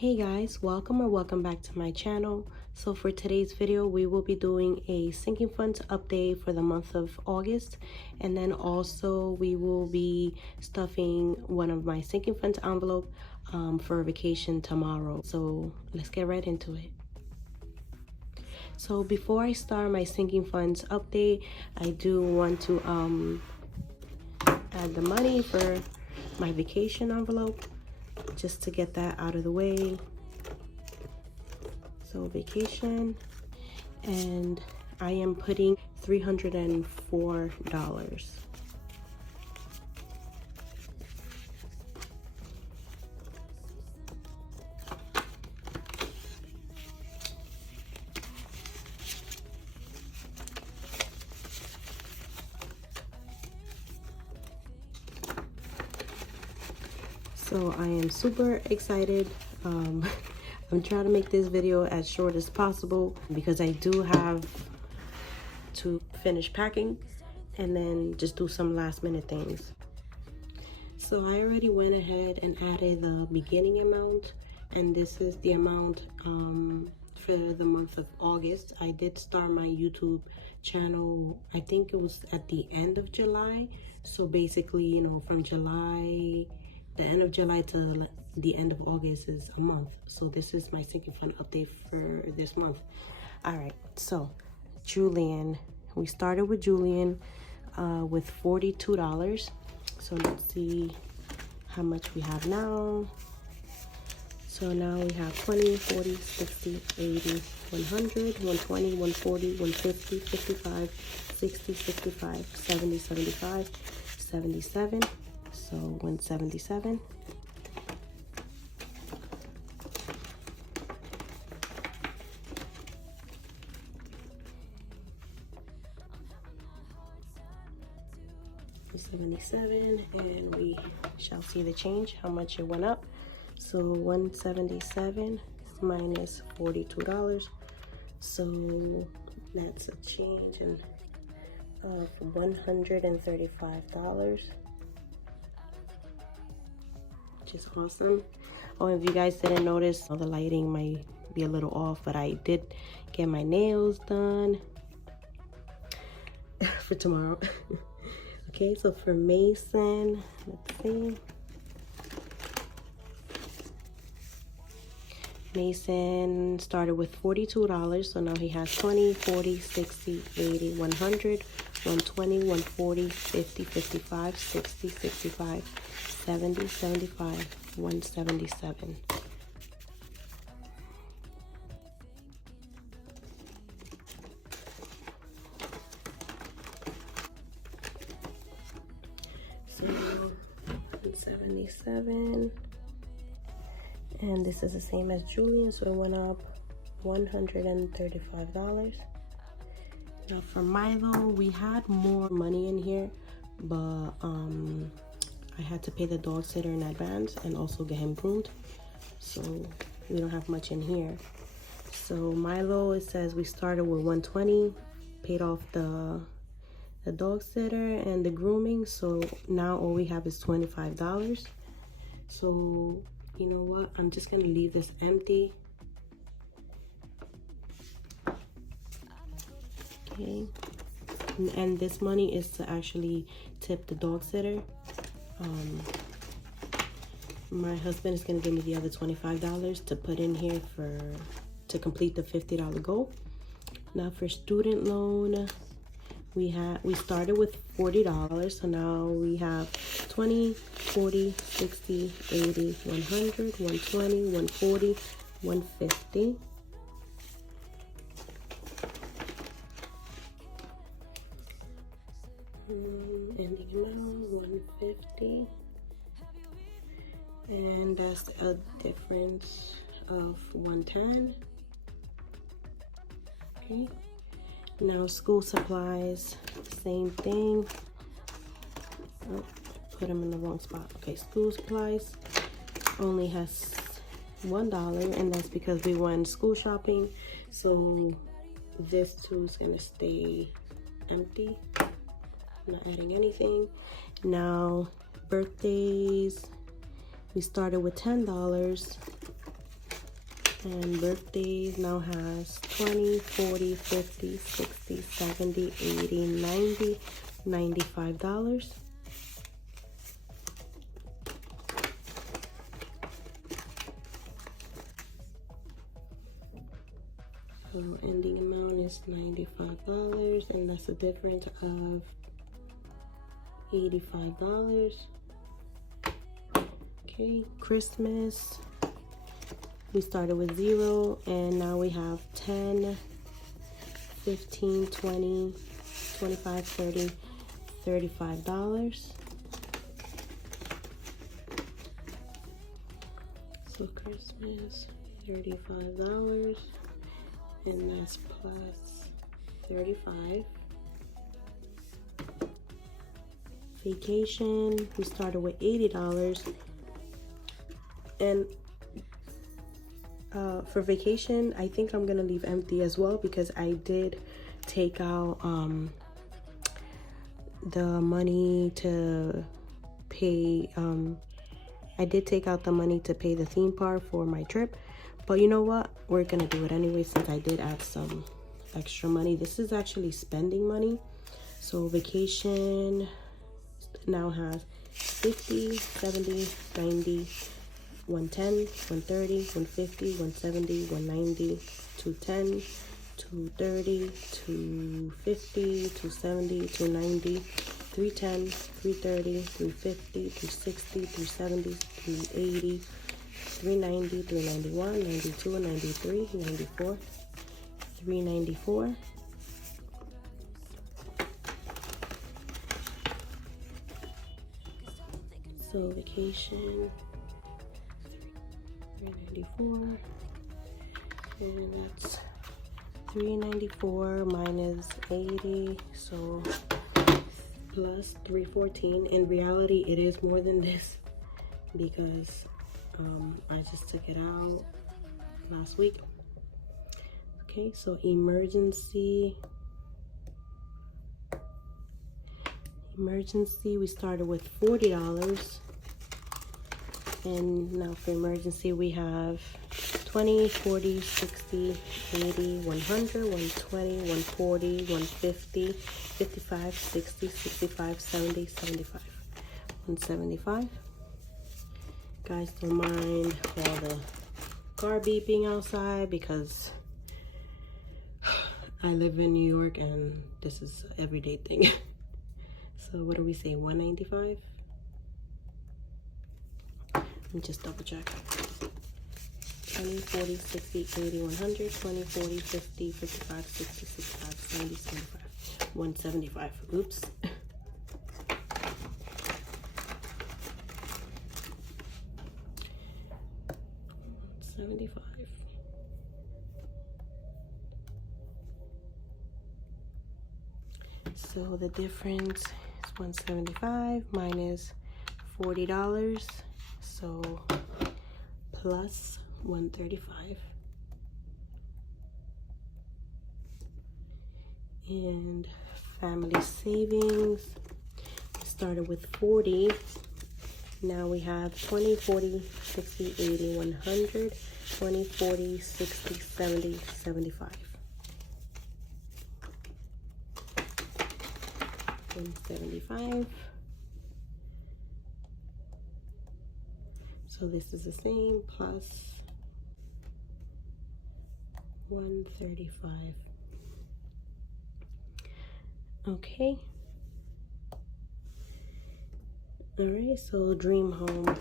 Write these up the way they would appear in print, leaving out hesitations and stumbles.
Hey guys, welcome back to my channel. So for today's video, we will be doing a sinking funds update for the month of August, and then also we will be stuffing one of my sinking funds envelope for vacation tomorrow. So let's get right into it. So before I start my sinking funds update, I do want to add the money for my vacation envelope, just to get that out of the way. So vacation, and I am putting $304. So I am super excited. I'm trying to make this video as short as possible because I do have to finish packing and then just do some last minute things. So I already went ahead and added the beginning amount, and this is the amount for the month of August. I did start my YouTube channel, I think it was at the end of July. So basically, you know, from July, the end of July to the end of August is a month. So this is my sinking fund update for this month. All right, so Julian, we started with Julian with $42. So let's see how much we have now. So now we have 20, 40, 60, 80, 100, 120, 140, 150, 55, 60, 65, 70, 75, 77. So 177. And we shall see the change, how much it went up. So 177 minus $42. So that's a change of $135. Which is awesome. Oh, if you guys didn't notice, the lighting might be a little off, but I did get my nails done for tomorrow. Okay, so for Mason, let's see. Mason started with $42, so now he has 20, 40, 60, 80, 100, 120, 140, 50, 55, 60, 65, 70, 75, 177. So 177, and this is the same as Julian, so it went up $135. Now for Milo, we had more money in here, but I had to pay the dog sitter in advance and also get him groomed, so we don't have much in here. So Milo, it says we started with 120, paid off the dog sitter and the grooming, so now all we have is $25. So you know what, I'm just gonna leave this empty. Okay, and this money is to actually tip the dog sitter. My husband is gonna give me the other $25 to put in here to complete the $50 goal. Now for student loan, we started with $40, so now we have 20, 40, 60, 80, 100, 120, 140, 150. Ending amount 150, and that's a difference of 110. Okay, now school supplies, same thing. Oh, put them in the wrong spot. Okay, school supplies only has $1, and that's because we went school shopping, so this too is gonna stay empty. Not adding anything. Now birthdays, we started with $10, And birthdays now has 20, 40, 50, 60, 70, 80, 90, $95. So ending amount is $95, and that's a difference of $85. Okay, Christmas. We started with 0, and now we have 10, 15, 20, 25, 30, $35. So Christmas, $35, and that's plus 35. Vacation, we started with $80, and for vacation, I think I'm gonna leave empty as well, because I did take out the money to pay. I did take out the money to pay the theme park for my trip, but you know what? We're gonna do it anyway since I did add some extra money. This is actually spending money. So vacation now has 50, 70, 90. 110, 130, 150, 170, 190, 210, 230, 250, 270, 290, 310, 330, 350, 360, 370, 380, 390, 391, 92, 93, 94, 394. So vacation, 394, and that's 394 minus 80, so plus 314. In reality, it is more than this because I just took it out last week. Okay, so emergency, we started with $40. And now for emergency, we have 20, 40, 60, 80, 100, 120, 140, 150, 55, 60, 65, 70, 75, 175. Guys, don't mind all the car beeping outside because I live in New York and this is an everyday thing. So what do we say, 195? Let me just double check. 20, 40, 60, 80, 100, 20, 40, 50, 55, 60, 65, 70, 75, 175. Oops. 75. So the difference is 175 minus $40. So plus 135. And family savings, we started with 40. Now we have 20, 40, 60, 80, 100, 20, 40, 60, 70, 75. 175. So this is the same, plus 135. Okay. All right, so dream home.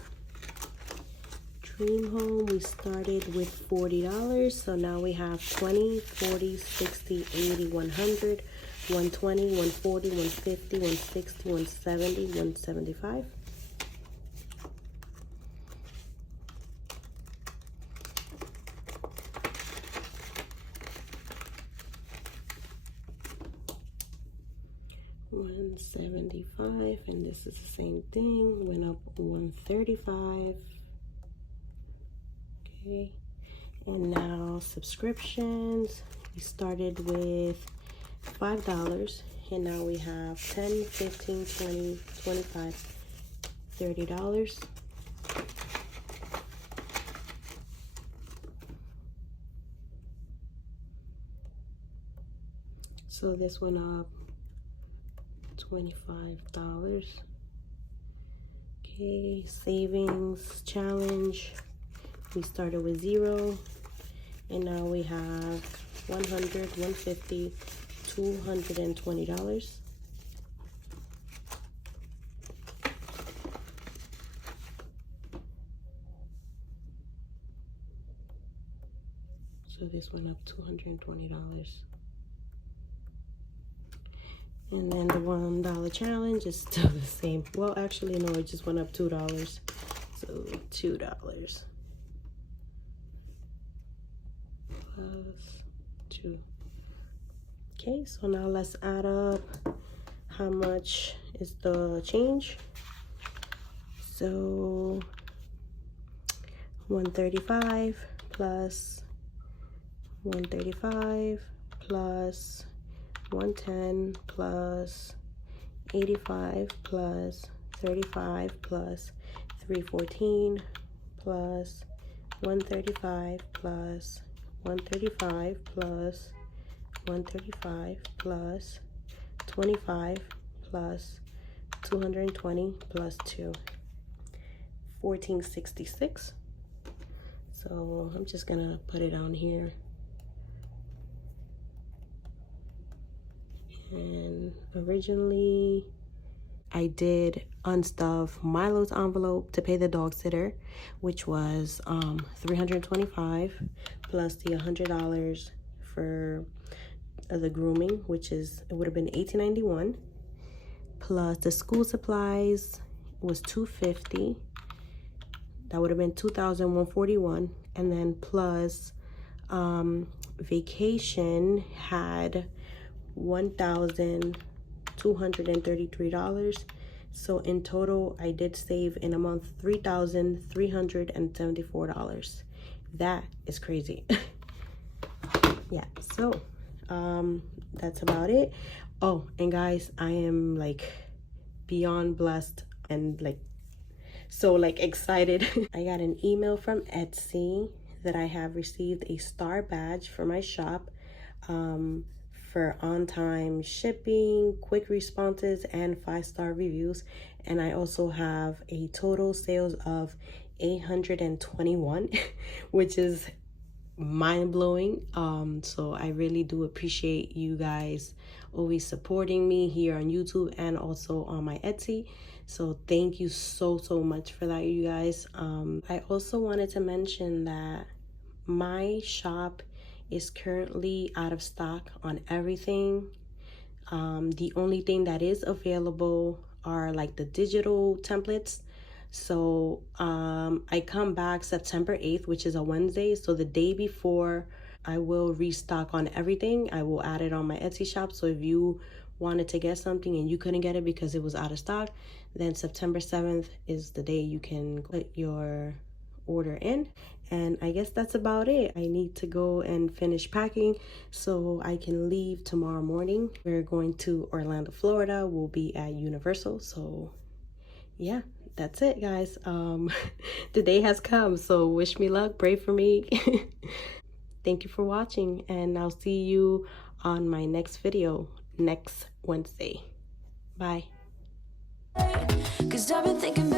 Dream home, we started with $40. So now we have 20, 40, 60, 80, 100, 120, 140, 150, 160, 170, 175. $175, and this is the same thing, went up $135. Okay, and now subscriptions, we started with $5, and now we have 10, 15, 20, 25, $30. So this went up $25. Okay, savings challenge. We started with 0, and now we have 100, 150, $220. So this went up $220. And then the $1 challenge is still the same. Well, actually, no, it just went up $2. So $2 plus 2. Okay, so now let's add up how much is the change. So 135 plus 135 plus 110 plus 85 plus 35 plus 314 plus 135 plus 135 plus 135 plus 25 plus 220 plus 2, 1466. So I'm just gonna put it on here. And originally I did unstuff Milo's envelope to pay the dog sitter, which was $325 plus the $100 for the grooming, which is, it would have been $18.91, plus the school supplies was $250. That would have been $2,141, and then plus vacation had $1,233. So in total, I did save in a month $3,374. That is crazy. Yeah, so that's about it. Oh, and guys, I am like beyond blessed and like so like excited. I got an email from Etsy that I have received a star badge for my shop for on-time shipping, quick responses, and 5-star reviews. And I also have a total sales of 821, which is mind-blowing. So I really do appreciate you guys always supporting me here on YouTube and also on my Etsy. So thank you so much for that, you guys. I also wanted to mention that my shop is currently out of stock on everything. The only thing that is available are like the digital templates. So I come back September 8th, which is a Wednesday. So the day before, I will restock on everything. I will add it on my Etsy shop. So if you wanted to get something and you couldn't get it because it was out of stock, then September 7th is the day you can put your order in. And I guess that's about it. I need to go and finish packing so I can leave tomorrow morning. We're going to Orlando, Florida. We'll be at Universal. So yeah, that's it, guys. The day has come, so wish me luck, pray for me. Thank you for watching, and I'll see you on my next video next Wednesday. Bye. 'Cause I've been thinking